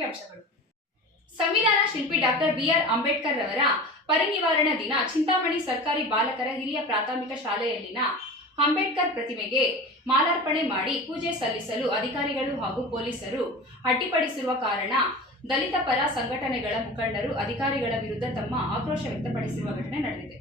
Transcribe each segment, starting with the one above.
ಮುಖ್ಯಾಂಶಗಳು. ಸಂವಿಧಾನ ಶಿಲ್ಪಿ ಡಾಕ್ಟರ್ ಬಿಆರ್ ಅಂಬೇಡ್ಕರ್ ರವರ ಪರಿನಿರ್ವಾಣಾ ದಿನ ಚಿಂತಾಮಣಿ ಸರ್ಕಾರಿ ಬಾಲಕರ ಹಿರಿಯ ಪ್ರಾಥಮಿಕ ಶಾಲೆಯಲ್ಲಿನ ಅಂಬೇಡ್ಕರ್ ಪ್ರತಿಮೆಗೆ ಮಾಲಾರ್ಪಣೆ ಮಾಡಿ ಪೂಜೆ ಸಲ್ಲಿಸಲು ಅಧಿಕಾರಿಗಳು ಹಾಗೂ ಪೊಲೀಸರು ಅಡ್ಡಿಪಡಿಸಿರುವ ಕಾರಣ ದಲಿತ ಪರ ಸಂಘಟನೆಗಳ ಮುಖಂಡರು ಅಧಿಕಾರಿಗಳ ವಿರುದ್ಧ ತಮ್ಮ ಆಕ್ರೋಶ ವ್ಯಕ್ತಪಡಿಸಿರುವ ಘಟನೆ ನಡೆದಿದೆ.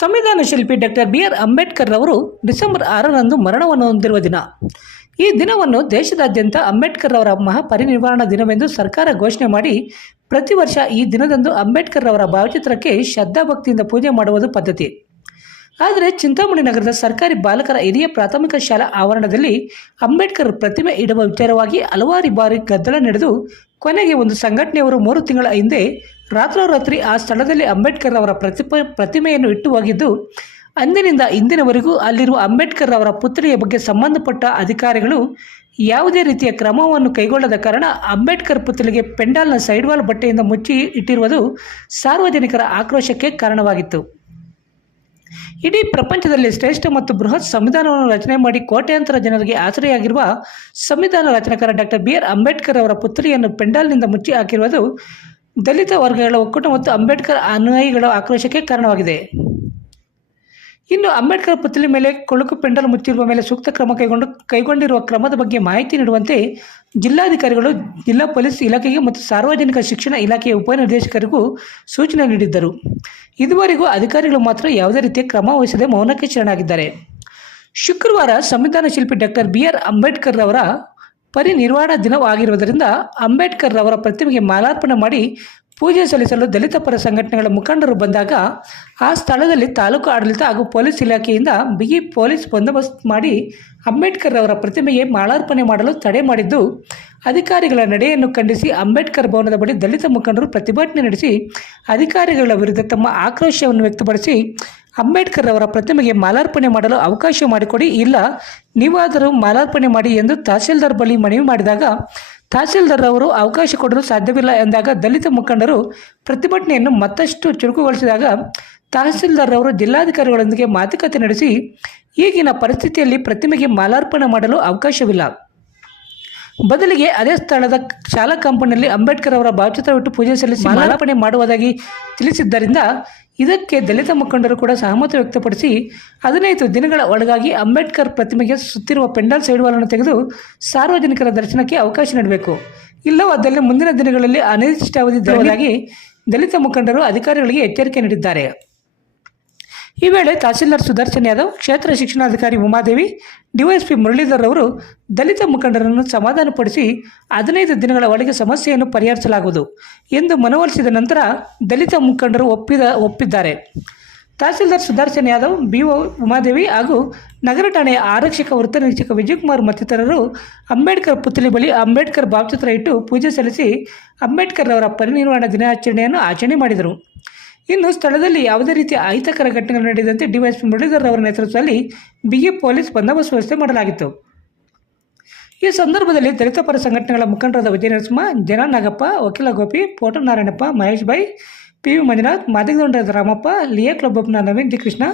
ಸಂವಿಧಾನ ಶಿಲ್ಪಿ ಡಾಕ್ಟರ್ ಬಿಆರ್ ಅಂಬೇಡ್ಕರ್ ರವರು ಡಿಸೆಂಬರ್ 6ರಂದು ಮರಣವನ್ನು ಹೊಂದಿರುವ ದಿನ. ಈ ದಿನವನ್ನು ದೇಶದಾದ್ಯಂತ ಅಂಬೇಡ್ಕರ್ ರವರ ಮಹಾಪರಿನಿರ್ವಾಣಾ ದಿನವೆಂದು ಸರ್ಕಾರ ಘೋಷಣೆ ಮಾಡಿ ಪ್ರತಿ ವರ್ಷ ಈ ದಿನದಂದು ಅಂಬೇಡ್ಕರ್ ರವರ ಭಾವಚಿತ್ರಕ್ಕೆ ಶ್ರದ್ಧಾಭಕ್ತಿಯಿಂದ ಪೂಜೆ ಮಾಡುವುದು ಪದ್ಧತಿ. ಆದರೆ ಚಿಂತಾಮಣಿ ನಗರದ ಸರ್ಕಾರಿ ಬಾಲಕರ ಹಿರಿಯ ಪ್ರಾಥಮಿಕ ಶಾಲಾ ಆವರಣದಲ್ಲಿ ಅಂಬೇಡ್ಕರ್ ಪ್ರತಿಮೆ ಇಡುವ ವಿಚಾರವಾಗಿ ಹಲವಾರು ಬಾರಿ ಗದ್ದಲ ನಡೆದು ಕೊನೆಗೆ ಒಂದು ಸಂಘಟನೆಯವರು 3 ತಿಂಗಳ ಹಿಂದೆ ರಾತ್ರೋರಾತ್ರಿ ಆ ಸ್ಥಳದಲ್ಲಿ ಅಂಬೇಡ್ಕರ್ ಅವರ ಪ್ರತಿಮೆಯನ್ನು ಇಟ್ಟು ಹೋಗಿದ್ದು, ಅಂದಿನಿಂದ ಇಂದಿನವರೆಗೂ ಅಲ್ಲಿರುವ ಅಂಬೇಡ್ಕರ್ ಅವರ ಪುತ್ಥಳಿಯ ಬಗ್ಗೆ ಸಂಬಂಧಪಟ್ಟ ಅಧಿಕಾರಿಗಳು ಯಾವುದೇ ರೀತಿಯ ಕ್ರಮವನ್ನು ಕೈಗೊಳ್ಳದ ಕಾರಣ ಅಂಬೇಡ್ಕರ್ ಪುತ್ಥಳಿಗೆ ಪೆಂಡಾಲ್ನ ಸೈಡ್ವಾಲ್ ಬಟ್ಟೆಯಿಂದ ಮುಚ್ಚಿ ಇಟ್ಟಿರುವುದು ಸಾರ್ವಜನಿಕರ ಆಕ್ರೋಶಕ್ಕೆ ಕಾರಣವಾಗಿತ್ತು. ಇಡೀ ಪ್ರಪಂಚದಲ್ಲಿ ಶ್ರೇಷ್ಠ ಮತ್ತು ಬೃಹತ್ ಸಂವಿಧಾನವನ್ನು ರಚನೆ ಮಾಡಿ ಕೋಟ್ಯಾಂತರ ಜನರಿಗೆ ಆಸರೆಯಾಗಿರುವ ಸಂವಿಧಾನ ರಚನಾಕಾರ ಡಾಕ್ಟರ್ ಬಿಆರ್ ಅಂಬೇಡ್ಕರ್ ಅವರ ಪುತ್ಥಳಿಯನ್ನು ಪೆಂಡಾಲ್ನಿಂದ ಮುಚ್ಚಿ ಹಾಕಿರುವುದು ದಲಿತ ವರ್ಗಗಳ ಒಕ್ಕೂಟ ಮತ್ತು ಅಂಬೇಡ್ಕರ್ ಅನುಯಾಯಿಗಳ ಆಕ್ರೋಶಕ್ಕೆ ಕಾರಣವಾಗಿದೆ. ಇನ್ನು ಅಂಬೇಡ್ಕರ್ ಪುತ್ಥಳಿ ಮೇಲೆ ಕೊಳಕು ಪೆಂಡಾಲ್ ಮುಚ್ಚಿರುವ ಮೇಲೆ ಸೂಕ್ತ ಕ್ರಮ ಕೈಗೊಂಡಿರುವ ಕ್ರಮದ ಬಗ್ಗೆ ಮಾಹಿತಿ ನೀಡುವಂತೆ ಜಿಲ್ಲಾಧಿಕಾರಿಗಳು ಜಿಲ್ಲಾ ಪೊಲೀಸ್ ಇಲಾಖೆಗೆ ಮತ್ತು ಸಾರ್ವಜನಿಕ ಶಿಕ್ಷಣ ಇಲಾಖೆಯ ಉಪನಿರ್ದೇಶಕರಿಗೂ ಸೂಚನೆ ನೀಡಿದ್ದರು. ಇದುವರೆಗೂ ಅಧಿಕಾರಿಗಳು ಮಾತ್ರ ಯಾವುದೇ ರೀತಿಯ ಕ್ರಮ ವಹಿಸದೆ ಮೌನಕ್ಕೆ ಶರಣಾಗಿದ್ದಾರೆ. ಶುಕ್ರವಾರ ಸಂವಿಧಾನ ಶಿಲ್ಪಿ ಡಾಕ್ಟರ್ ಬಿಆರ್ ಅಂಬೇಡ್ಕರ್ ರವರ ಪರಿನಿರ್ವಾಣಾ ದಿನವಾಗಿರುವುದರಿಂದ ಅಂಬೇಡ್ಕರ್ ರವರ ಪ್ರತಿಮೆಗೆ ಮಾಲಾರ್ಪಣೆ ಮಾಡಿ ಪೂಜೆ ಸಲ್ಲಿಸಲು ದಲಿತ ಪರ ಸಂಘಟನೆಗಳ ಮುಖಂಡರು ಬಂದಾಗ ಆ ಸ್ಥಳದಲ್ಲಿ ತಾಲೂಕು ಆಡಳಿತ ಹಾಗೂ ಪೊಲೀಸ್ ಇಲಾಖೆಯಿಂದ ಬಿಗಿ ಪೊಲೀಸ್ ಬಂದೋಬಸ್ತ್ ಮಾಡಿ ಅಂಬೇಡ್ಕರ್ ಅವರ ಪ್ರತಿಮೆಗೆ ಮಾಲಾರ್ಪಣೆ ಮಾಡಲು ತಡೆ ಮಾಡಿದ್ದು, ಅಧಿಕಾರಿಗಳ ನಡೆಯನ್ನು ಖಂಡಿಸಿ ಅಂಬೇಡ್ಕರ್ ಭವನದ ಬಳಿ ದಲಿತ ಮುಖಂಡರು ಪ್ರತಿಭಟನೆ ನಡೆಸಿ ಅಧಿಕಾರಿಗಳ ವಿರುದ್ಧ ತಮ್ಮ ಆಕ್ರೋಶವನ್ನು ವ್ಯಕ್ತಪಡಿಸಿ ಅಂಬೇಡ್ಕರ್ ಅವರ ಪ್ರತಿಮೆಗೆ ಮಾಲಾರ್ಪಣೆ ಮಾಡಲು ಅವಕಾಶ ಮಾಡಿಕೊಡಿ, ಇಲ್ಲ ನೀವಾದರೂ ಮಾಲಾರ್ಪಣೆ ಮಾಡಿ ಎಂದು ತಹಸೀಲ್ದಾರ್ ಬಳಿ ಮನವಿ ಮಾಡಿದಾಗ ತಹಸೀಲ್ದಾರ್ ಅವರು ಅವಕಾಶ ಕೊಡಲು ಸಾಧ್ಯವಿಲ್ಲ ಎಂದಾಗ ದಲಿತ ಮುಖಂಡರು ಪ್ರತಿಭಟನೆಯನ್ನು ಮತ್ತಷ್ಟು ಚುರುಕುಗೊಳಿಸಿದಾಗ ತಹಸೀಲ್ದಾರ್ ಅವರು ಜಿಲ್ಲಾಧಿಕಾರಿಗಳೊಂದಿಗೆ ಮಾತುಕತೆ ನಡೆಸಿ ಈಗಿನ ಪರಿಸ್ಥಿತಿಯಲ್ಲಿ ಪ್ರತಿಮೆಗೆ ಮಾಲಾರ್ಪಣೆ ಮಾಡಲು ಅವಕಾಶವಿಲ್ಲ, ಬದಲಿಗೆ ಅದೇ ಸ್ಥಳದ ಶಾಲಾ ಕಾಂಪೌಂಡ್ನಲ್ಲಿ ಅಂಬೇಡ್ಕರ್ ಅವರ ಭಾವಚಿತ್ರವಿಟ್ಟು ಪೂಜೆ ಸಲ್ಲಿಸಿ ಮಾಲಾರ್ಪಣೆ ಮಾಡುವುದಾಗಿ ತಿಳಿಸಿದ್ದರಿಂದ ಇದಕ್ಕೆ ದಲಿತ ಮುಖಂಡರು ಕೂಡ ಸಹಮತ ವ್ಯಕ್ತಪಡಿಸಿ 15 ದಿನಗಳ ಒಳಗಾಗಿ ಅಂಬೇಡ್ಕರ್ ಪ್ರತಿಮೆಗೆ ಸುತ್ತಿರುವ ಪೆಂಡಾಲ್ ಸೈಡ್ವಾಲನ್ನು ತೆಗೆದು ಸಾರ್ವಜನಿಕರ ದರ್ಶನಕ್ಕೆ ಅವಕಾಶ ನೀಡಬೇಕು, ಇಲ್ಲವಾದಲ್ಲಿ ಮುಂದಿನ ದಿನಗಳಲ್ಲಿ ಅನಿರ್ದಿಷ್ಟಾವಧಿ ಧರಣಿಯಾಗಿ ದಲಿತ ಮುಖಂಡರು ಅಧಿಕಾರಿಗಳಿಗೆ ಎಚ್ಚರಿಕೆ ನೀಡಿದ್ದಾರೆ. ಈ ವೇಳೆ ತಹಸೀಲ್ದಾರ್ ಸುದರ್ಶನ್ ಯಾದವ್, ಕ್ಷೇತ್ರ ಶಿಕ್ಷಣಾಧಿಕಾರಿ ಉಮಾದೇವಿ, ಡಿವೈಎಸ್ಪಿ ಮುರಳೀಧರ್ ಅವರು ದಲಿತ ಮುಖಂಡರನ್ನು ಸಮಾಧಾನಪಡಿಸಿ 15 ದಿನಗಳ ಒಳಗೆ ಸಮಸ್ಯೆಯನ್ನು ಪರಿಹರಿಸಲಾಗುವುದು ಎಂದು ಮನವೊಲಿಸಿದ ನಂತರ ದಲಿತ ಮುಖಂಡರು ಒಪ್ಪಿದ್ದಾರೆ. ತಹಸೀಲ್ದಾರ್ ಸುದರ್ಶನ್ ಯಾದವ್, ಬಿಒ ಉಮಾದೇವಿ ಹಾಗೂ ನಗರ ಠಾಣೆಯ ಆರಕ್ಷಕ ವೃತ್ತ ನಿರೀಕ್ಷಕ ವಿಜಯಕುಮಾರ್ ಮತ್ತಿತರರು ಅಂಬೇಡ್ಕರ್ ಪುತ್ಥಳಿ ಬಳಿ ಅಂಬೇಡ್ಕರ್ ಭಾವಚಿತ್ರ ಇಟ್ಟು ಪೂಜೆ ಸಲ್ಲಿಸಿ ಅಂಬೇಡ್ಕರ್ ಅವರ ಪರಿನಿರ್ವಾಣಾ ದಿನಾಚರಣೆಯನ್ನು ಆಚರಣೆ ಮಾಡಿದರು. ಇನ್ನು ಸ್ಥಳದಲ್ಲಿ ಯಾವುದೇ ರೀತಿಯ ಅಹಿತಕರ ಘಟನೆಗಳು ನಡೆದಂತೆ ಡಿವೈಎಸ್ಪಿ ಮುರಳೀಧರ್ ಅವರ ನೇತೃತ್ವದಲ್ಲಿ ಬಿಗಿ ಪೊಲೀಸ್ ಬಂದೋಬಸ್ತ್ ವ್ಯವಸ್ಥೆ ಮಾಡಲಾಗಿತ್ತು. ಈ ಸಂದರ್ಭದಲ್ಲಿ ದಲಿತ ಪರ ಸಂಘಟನೆಗಳ ಮುಖಂಡರಾದ ವಿಜಯ ನರಸಿಂಹ, ಜನ ನಾಗಪ್ಪ, ವಕೀಲ ಗೋಪಿ, ಪೋಟ ನಾರಾಯಣಪ್ಪ, ಮಹೇಶ್ ಬೈ, ಪಿ.ವಿ. ಮಂಜುನಾಥ್, ಮಾದಿಗೌಂಡರ ರಾಮಪ್ಪ, ಲಿಯಾ ಕ್ಲಬ್ನ ನವೀನ್ ಜಿ ಕೃಷ್ಣ,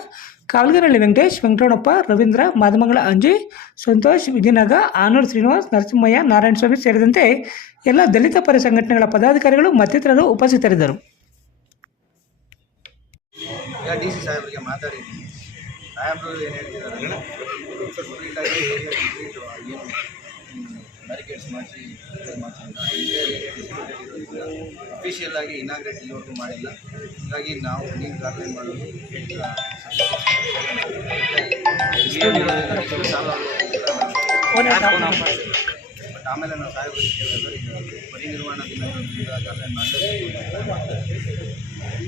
ಕಾವಲಗನಹಳ್ಳಿ ವೆಂಕಟೇಶ್, ವೆಂಕಟರಮಣಪ್ಪ, ರವೀಂದ್ರ, ಮಾದಮಂಗಲ ಅಂಜಯ್, ಸಂತೋಷ್, ವಿಜಯನಾಗ, ಆನೂರ್ ಶ್ರೀನಿವಾಸ್, ನರಸಿಂಹಯ್ಯ, ನಾರಾಯಣಸ್ವಾಮಿ ಸೇರಿದಂತೆ ಎಲ್ಲ ದಲಿತ ಪರ ಸಂಘಟನೆಗಳ ಪದಾಧಿಕಾರಿಗಳು ಮತ್ತಿತರರು ಉಪಸ್ಥಿತರಿದ್ದರು. ಈಗ ಡಿ ಸಿ ಸಾಹೇಬರಿಗೆ ಮಾತಾಡಿದ್ದೀನಿ. ಸಾಹೇಬರು ಏನು ಹೇಳ್ತಿದ್ದಾರೆ, ಕಂಪ್ಲೀಟಾಗಿ ಏನು ಬ್ಯಾರಿಕೇಡ್ಸ್ ಮಾಡಿಸಿ ಅಫಿಷಿಯಲ್ ಆಗಿ ಇನಾಗ್ರೇಟ್ ಇಲ್ಲಿವರೆಗೂ ಮಾಡಿಲ್ಲ. ಹೀಗಾಗಿ ನಾವು ನೀರು ಗಾರ್ಡನ್ ಮಾಡೋದು ಬಟ್ ಆಮೇಲೆ ನಾವು ಸಾಹೇಬರಿಗೆ ಕೇಳಿದ್ರೆ ಪರಿನಿರ್ವಾಣ ದಿನದಿಂದ ಗಾರ್ಡನ್ ಮಾಡಲೇಬೇಕು.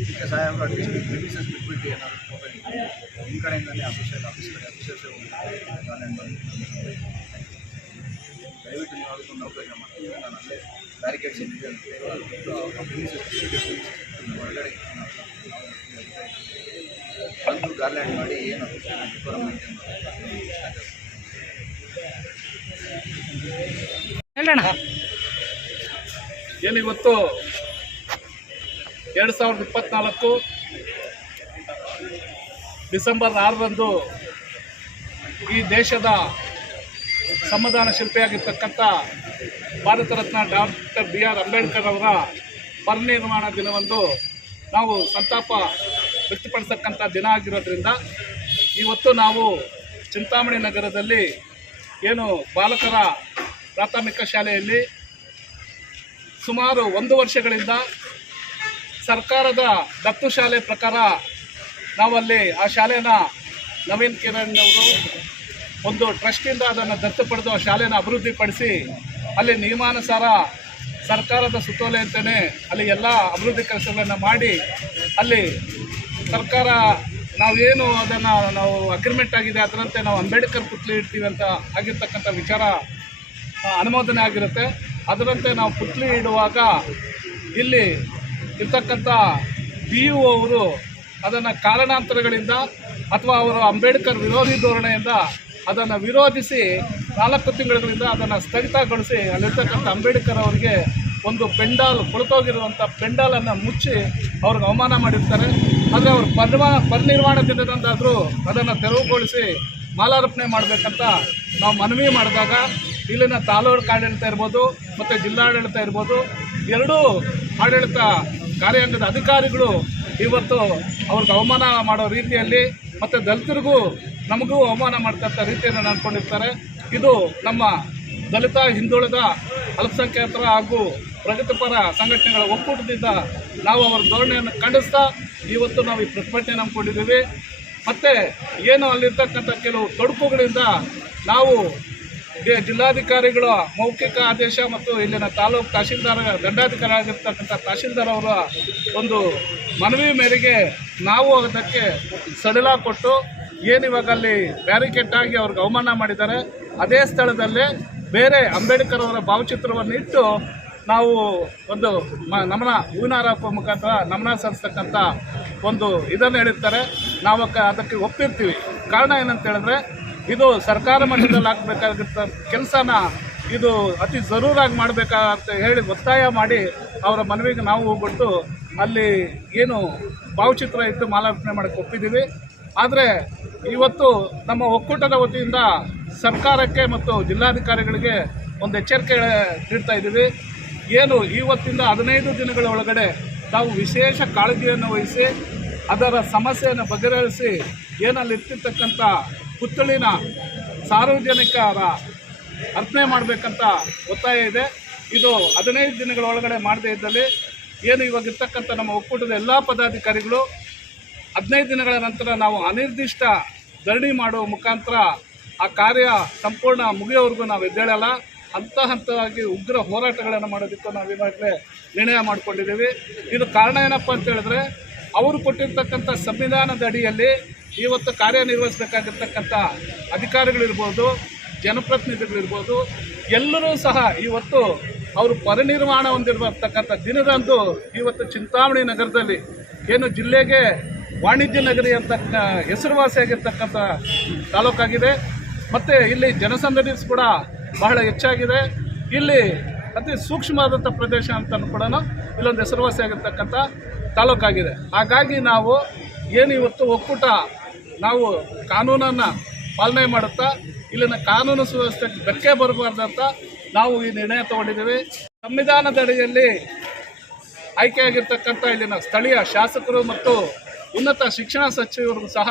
ಇದಕ್ಕೆ ಸಾಹೇಬರು ಅಟ್ಲೀಸ್ಟ್ ಬ್ರಿಟಿಷರ್ಸ್ ಬಿಟ್ಬಿಟ್ಟು ಏನಾದರೂ ನಿಮ್ಮ ಕಡೆಯಿಂದಲೇ ಆಫೀಸರ್ಸ್ ಗಾರ್ಡನ್ ಮಾಡಿ ದಯವಿಟ್ಟು ನೀವು ಅದಕ್ಕೆ ನೌಕರಿ ಮಾಡ್ತೀವಿ. ನಾನು ಅಲ್ಲೇ ಬ್ಯಾರಿಕೇಡ್ಸ್ ಏನಿದೆ ಹೊರಗಡೆ ಬಂದು ಗಾರ್ಲ್ಯಾಂಡ್ ಮಾಡಿ ಏನು ಹೇಳೋಣ. ಏನಿವತ್ತು 2024 ಡಿಸೆಂಬರ್ 6ರಂದು ಈ ದೇಶದ ಸಂವಿಧಾನ ಶಿಲ್ಪಿಯಾಗಿರ್ತಕ್ಕಂಥ ಭಾರತ ರತ್ನ ಡಾಕ್ಟರ್ BR ಅಂಬೇಡ್ಕರ್ ಅವರ ಪರಿನಿರ್ವಾಣ ದಿನವಂದು ನಾವು ಸಂತಾಪ ವ್ಯಕ್ತಪಡಿಸ್ತಕ್ಕಂಥ ದಿನ ಆಗಿರೋದ್ರಿಂದ ಇವತ್ತು ನಾವು ಚಿಂತಾಮಣಿ ನಗರದಲ್ಲಿ ಏನು ಬಾಲಕರ ಪ್ರಾಥಮಿಕ ಶಾಲೆಯಲ್ಲಿ ಸುಮಾರು 1 ವರ್ಷಗಳಿಂದ ಸರ್ಕಾರದ ದತ್ತು ಶಾಲೆ ಪ್ರಕಾರ ನಾವಲ್ಲಿ ಆ ಶಾಲೆನ ನವೀನ್ ಕಿರಣ್ ಅವರು ಒಂದು ಟ್ರಸ್ಟಿಂದ ಅದನ್ನು ದತ್ತು ಪಡೆದು ಆ ಶಾಲೆನ ಅಭಿವೃದ್ಧಿಪಡಿಸಿ ಅಲ್ಲಿ ನಿಯಮಾನುಸಾರ ಸರ್ಕಾರದ ಸುತ್ತೋಲೆ ಅಂತಲೇ ಅಲ್ಲಿ ಎಲ್ಲ ಅಭಿವೃದ್ಧಿ ಕೆಲಸಗಳನ್ನು ಮಾಡಿ ಅಲ್ಲಿ ಸರ್ಕಾರ ನಾವೇನು ಅದನ್ನು ನಾವು ಅಗ್ರಿಮೆಂಟ್ ಆಗಿದೆ ಅದರಂತೆ ನಾವು ಅಂಬೇಡ್ಕರ್ ಪುತ್ಲಿ ಇಡ್ತೀವಿ ಅಂತ ಆಗಿರ್ತಕ್ಕಂಥ ವಿಚಾರ ಅನುಮೋದನೆ ಆಗಿರುತ್ತೆ. ಅದರಂತೆ ನಾವು ಪುತ್ಲಿ ಇಡುವಾಗ ಇಲ್ಲಿ ಇರ್ತಕ್ಕಂಥ PU ಅವರು ಅದನ್ನು ಕಾರಣಾಂತರಗಳಿಂದ ಅಥವಾ ಅವರು ಅಂಬೇಡ್ಕರ್ ವಿರೋಧಿ ಧೋರಣೆಯಿಂದ ಅದನ್ನು ವಿರೋಧಿಸಿ 4 ತಿಂಗಳಿಂದ ಅದನ್ನು ಸ್ಥಗಿತಗೊಳಿಸಿ ಅಲ್ಲಿರ್ತಕ್ಕಂಥ ಅಂಬೇಡ್ಕರ್ ಅವರಿಗೆ ಒಂದು ಪೆಂಡಾಲ್ ಕೊಳತೋಗಿರುವಂಥ ಪೆಂಡಾಲನ್ನು ಮುಚ್ಚಿ ಅವ್ರಿಗೆ ಅವಮಾನ ಮಾಡಿರ್ತಾರೆ. ಆದರೆ ಅವರು ಪರಿನಿರ್ವಾಣ ದಿನದಂದಾದರೂ ಅದನ್ನು ತೆರವುಗೊಳಿಸಿ ಮಾಲಾರ್ಪಣೆ ಮಾಡಬೇಕಂತ ನಾವು ಮನವಿ ಮಾಡಿದಾಗ ಇಲ್ಲಿನ ತಾಲೂಕು ಆಡಳಿತ ಇರ್ಬೋದು ಮತ್ತು ಜಿಲ್ಲಾಡಳಿತ ಇರ್ಬೋದು ಎರಡೂ ಆಡಳಿತ ಕಾರ್ಯಾಂಗದ ಅಧಿಕಾರಿಗಳು ಇವತ್ತು ಅವ್ರಿಗೆ ಅವಮಾನ ಮಾಡೋ ರೀತಿಯಲ್ಲಿ ಮತ್ತು ದಲಿತರಿಗೂ ನಮಗೂ ಅವಮಾನ ಮಾಡ್ತಕ್ಕಂಥ ರೀತಿಯನ್ನು ನಡ್ಕೊಂಡಿರ್ತಾರೆ. ಇದು ನಮ್ಮ ದಲಿತ ಹಿಂದುಳಿದ ಅಲ್ಪಸಂಖ್ಯಾತರ ಹಾಗೂ ಪ್ರಗತಿಪರ ಸಂಘಟನೆಗಳ ಒಕ್ಕೂಟದಿಂದ ನಾವು ಅವರ ಧೋರಣೆಯನ್ನು ಖಂಡಿಸ್ತಾ ಇವತ್ತು ನಾವು ಈ ಪ್ರತಿಭಟನೆ ನಂಬಿಕೊಂಡಿದ್ದೀವಿ. ಮತ್ತು ಏನು ಅಲ್ಲಿರ್ತಕ್ಕಂಥ ಕೆಲವು ತೊಡಕುಗಳಿಂದ ನಾವು ಜಿಲ್ಲಾಧಿಕಾರಿಗಳ ಮೌಖಿಕ ಆದೇಶ ಮತ್ತು ಇಲ್ಲಿನ ತಾಲೂಕು ತಹಶೀಲ್ದಾರ್ ದಂಡಾಧಿಕಾರಿ ಆಗಿರ್ತಕ್ಕಂಥ ತಹಶೀಲ್ದಾರ್ ಅವರ ಒಂದು ಮನವಿ ಮೇರೆಗೆ ನಾವು ಅದಕ್ಕೆ ಸಡಿಲ ಕೊಟ್ಟು ಏನಿವಾಗ ಅಲ್ಲಿ ಬ್ಯಾರಿಕೇಡ್ ಆಗಿ ಅವ್ರಿಗೆ ಅವಮಾನ ಮಾಡಿದ್ದಾರೆ ಅದೇ ಸ್ಥಳದಲ್ಲೇ ಬೇರೆ ಅಂಬೇಡ್ಕರ್ ಅವರ ಭಾವಚಿತ್ರವನ್ನು ಇಟ್ಟು ನಾವು ಒಂದು ನಮನ ಹೂವಿನಾರೋಪ ಮುಖಾಂತರ ನಮನ ಸಲ್ಲಿಸ್ತಕ್ಕಂಥ ಒಂದು ಇದನ್ನು ಹೇಳಿರ್ತಾರೆ. ನಾವು ಅದಕ್ಕೆ ಒಪ್ಪಿರ್ತೀವಿ. ಕಾರಣ ಏನಂತ ಹೇಳಿದ್ರೆ ಇದು ಸರ್ಕಾರ ಮಟ್ಟದಲ್ಲಿ ಆಗಬೇಕಾಗಿರ್ತ ಕೆಲಸನ ಇದು ಅತಿ ಜರೂರಾಗಿ ಮಾಡಬೇಕಂತ ಹೇಳಿ ಒತ್ತಾಯ ಮಾಡಿ ಅವರ ಮನವಿಗೆ ನಾವು ಹೋಗ್ಬಿಟ್ಟು ಅಲ್ಲಿ ಏನು ಭಾವಚಿತ್ರ ಇಟ್ಟು ಮಾಲಾರ್ಪಣೆ ಮಾಡೋಕ್ಕೆ ಒಪ್ಪಿದ್ದೀವಿ. ಆದರೆ ಇವತ್ತು ನಮ್ಮ ಒಕ್ಕೂಟದ ವತಿಯಿಂದ ಸರ್ಕಾರಕ್ಕೆ ಮತ್ತು ಜಿಲ್ಲಾಧಿಕಾರಿಗಳಿಗೆ ಒಂದು ಎಚ್ಚರಿಕೆ ನೀಡ್ತಾ ಇದ್ದೀವಿ. ಏನು ಇವತ್ತಿಂದ 15 ದಿನಗಳ ಒಳಗಡೆ ತಾವು ವಿಶೇಷ ಕಾಳಜಿಯನ್ನು ವಹಿಸಿ ಅದರ ಸಮಸ್ಯೆಯನ್ನು ಬಗೆಹರಿಸಿ ಏನಲ್ಲಿ ಇರ್ತಿರ್ತಕ್ಕಂಥ ಪುತ್ಥಳಿನ ಸಾರ್ವಜನಿಕರ ಅರ್ಪಣೆ ಮಾಡಬೇಕಂತ ಒತ್ತಾಯ ಇದೆ. ಇದು 15 ದಿನಗಳ ಒಳಗಡೆ ಮಾಡದೇ ಇದ್ದಲ್ಲಿ ಏನು ಇವಾಗ ಇರ್ತಕ್ಕಂಥ ನಮ್ಮ ಒಕ್ಕೂಟದ ಎಲ್ಲ ಪದಾಧಿಕಾರಿಗಳು 15 ದಿನಗಳ ನಂತರ ನಾವು ಅನಿರ್ದಿಷ್ಟ ಧರಣಿ ಮಾಡುವ ಮುಖಾಂತರ ಆ ಕಾರ್ಯ ಸಂಪೂರ್ಣ ಮುಗಿಯೋವರೆಗೂ ನಾವು ಎದ್ದೇಳಲ್ಲ. ಹಂತವಾಗಿ ಉಗ್ರ ಹೋರಾಟಗಳನ್ನು ಮಾಡೋದಕ್ಕೂ ನಾವು ಈಗಾಗಲೇ ನಿರ್ಣಯ ಮಾಡಿಕೊಂಡಿದ್ದೀವಿ. ಇದು ಕಾರಣ ಏನಪ್ಪ ಅಂತ ಹೇಳಿದ್ರೆ ಅವರು ಕೊಟ್ಟಿರ್ತಕ್ಕಂಥ ಸಂವಿಧಾನದ ಅಡಿಯಲ್ಲಿ ಇವತ್ತು ಕಾರ್ಯನಿರ್ವಹಿಸಬೇಕಾಗಿರ್ತಕ್ಕಂಥ ಅಧಿಕಾರಿಗಳಿರ್ಬೋದು, ಜನಪ್ರತಿನಿಧಿಗಳಿರ್ಬೋದು, ಎಲ್ಲರೂ ಸಹ ಇವತ್ತು ಅವರು ಪರಿನಿರ್ವಾಣ ಹೊಂದಿರತಕ್ಕಂಥ ದಿನದಂದು ಇವತ್ತು ಚಿಂತಾಮಣಿ ನಗರದಲ್ಲಿ ಏನು ಜಿಲ್ಲೆಗೆ ವಾಣಿಜ್ಯ ನಗರಿ ಅಂತ ಹೆಸರುವಾಸಿಯಾಗಿರ್ತಕ್ಕಂಥ ತಾಲೂಕಾಗಿದೆ. ಮತ್ತು ಇಲ್ಲಿ ಜನಸಂದಣಿ ಕೂಡ ಬಹಳ ಹೆಚ್ಚಾಗಿದೆ. ಇಲ್ಲಿ ಅತಿ ಸೂಕ್ಷ್ಮವಾದಂಥ ಪ್ರದೇಶ ಅಂತಲೂ ಕೂಡ ಇಲ್ಲೊಂದು ಹೆಸರುವಾಸಿಯಾಗಿರ್ತಕ್ಕಂಥ ತಾಲೂಕಾಗಿದೆ. ಹಾಗಾಗಿ ನಾವು ಏನು ಇವತ್ತು ಒಕ್ಕೂಟ ನಾವು ಕಾನೂನನ್ನು ಪಾಲನೆ ಮಾಡುತ್ತಾ ಇಲ್ಲಿನ ಕಾನೂನು ಸುವ್ಯವಸ್ಥೆಗೆ ಧಕ್ಕೆ ಬರಬಾರ್ದಂತ ನಾವು ಈ ನಿರ್ಣಯ ತಗೊಂಡಿದ್ದೀವಿ. ಸಂವಿಧಾನದ ಅಡಿಯಲ್ಲಿ ಆಯ್ಕೆಯಾಗಿರ್ತಕ್ಕಂಥ ಇಲ್ಲಿನ ಸ್ಥಳೀಯ ಶಾಸಕರು ಮತ್ತು ಉನ್ನತ ಶಿಕ್ಷಣ ಸಚಿವರು ಸಹ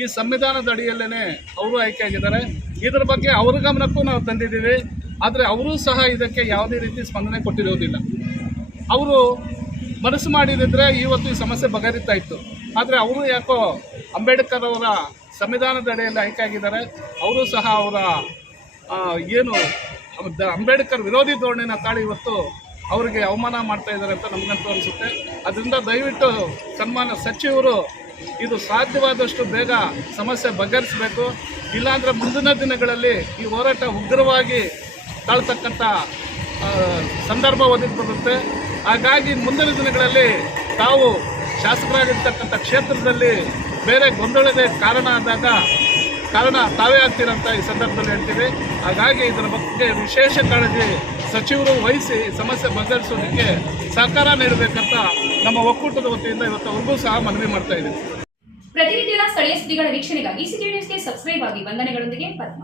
ಈ ಸಂವಿಧಾನದ ಅಡಿಯಲ್ಲೇ ಅವರು ಆಯ್ಕೆಯಾಗಿದ್ದಾರೆ. ಇದರ ಬಗ್ಗೆ ಅವ್ರ ಗಮನಕ್ಕೂ ನಾವು ತಂದಿದ್ದೀವಿ. ಆದರೆ ಅವರೂ ಸಹ ಇದಕ್ಕೆ ಯಾವುದೇ ರೀತಿ ಸ್ಪಂದನೆ ಕೊಟ್ಟಿರೋದಿಲ್ಲ. ಅವರು ಮನಸ್ಸು ಮಾಡಿದಿದ್ರೆ ಇವತ್ತು ಈ ಸಮಸ್ಯೆ ಬಗೆಹರಿತಾ ಇತ್ತು. ಆದರೆ ಅವರು ಯಾಕೋ ಅಂಬೇಡ್ಕರ್ ಅವರ ಸಂವಿಧಾನದ ಅಡಿಯಲ್ಲಿ ಆಯ್ಕೆ ಆಗಿದ್ದಾರೆ. ಅವರು ಸಹ ಅವರ ಏನು ಅಂಬೇಡ್ಕರ್ ವಿರೋಧಿ ಧೋರಣೆನ ತಾಳಿ ಇವತ್ತು ಅವರಿಗೆ ಅವಮಾನ ಮಾಡ್ತಾ ಇದ್ದಾರೆ ಅಂತ ನಮಗಂತೂ ಅನಿಸುತ್ತೆ. ಅದರಿಂದ ದಯವಿಟ್ಟು ಸನ್ಮಾನ್ಯ ಸಚಿವರು ಇದು ಸಾಧ್ಯವಾದಷ್ಟು ಬೇಗ ಸಮಸ್ಯೆ ಬಗೆಹರಿಸಬೇಕು. ಇಲ್ಲಾಂದರೆ ಮುಂದಿನ ದಿನಗಳಲ್ಲಿ ಈ ಹೋರಾಟ ಉಗ್ರವಾಗಿ ತಾಳ್ತಕ್ಕಂಥ ಸಂದರ್ಭ ಒದಗಿಬರುತ್ತೆ. ಹಾಗಾಗಿ ಮುಂದಿನ ದಿನಗಳಲ್ಲಿ ತಾವು ಶಾಸಕರಾಗಿರ್ತಕ್ಕಂಥ ಕ್ಷೇತ್ರದಲ್ಲಿ ಬೇರೆ ಗೊಂದಲಕ್ಕೆ ಕಾರಣ ತಾವೇ ಆಗ್ತೀರಂತ ಈ ಸಂದರ್ಭದಲ್ಲಿ ಹೇಳ್ತೀವಿ. ಹಾಗಾಗಿ ಇದರ ಬಗ್ಗೆ ವಿಶೇಷ ಕಾಳಜಿ ಸಚಿವರು ವಹಿಸಿ ಸಮಸ್ಯೆ ಬಗೆಹರಿಸೋದಕ್ಕೆ ಸಹಕಾರ ನೀಡಬೇಕಂತ ನಮ್ಮ ಒಕ್ಕೂಟದ ವತಿಯಿಂದ ಇವತ್ತವರೆಗೂ ಸಹ ಮನವಿ ಮಾಡ್ತಾ ಇದ್ದೀವಿ. ಪ್ರತಿನಿತ್ಯದ ಸ್ಥಳೀಯ ಸುದ್ದಿಗಳ ವೀಕ್ಷಣೆಗಾಗಿ ಸಿಟಿ ನ್ಯೂಸ್ಗೆ ಸಬ್ಸ್ಕ್ರೈಬ್ ಆಗಿ. ವಂದನೆಗಳೊಂದಿಗೆ ಪದ್ಮ.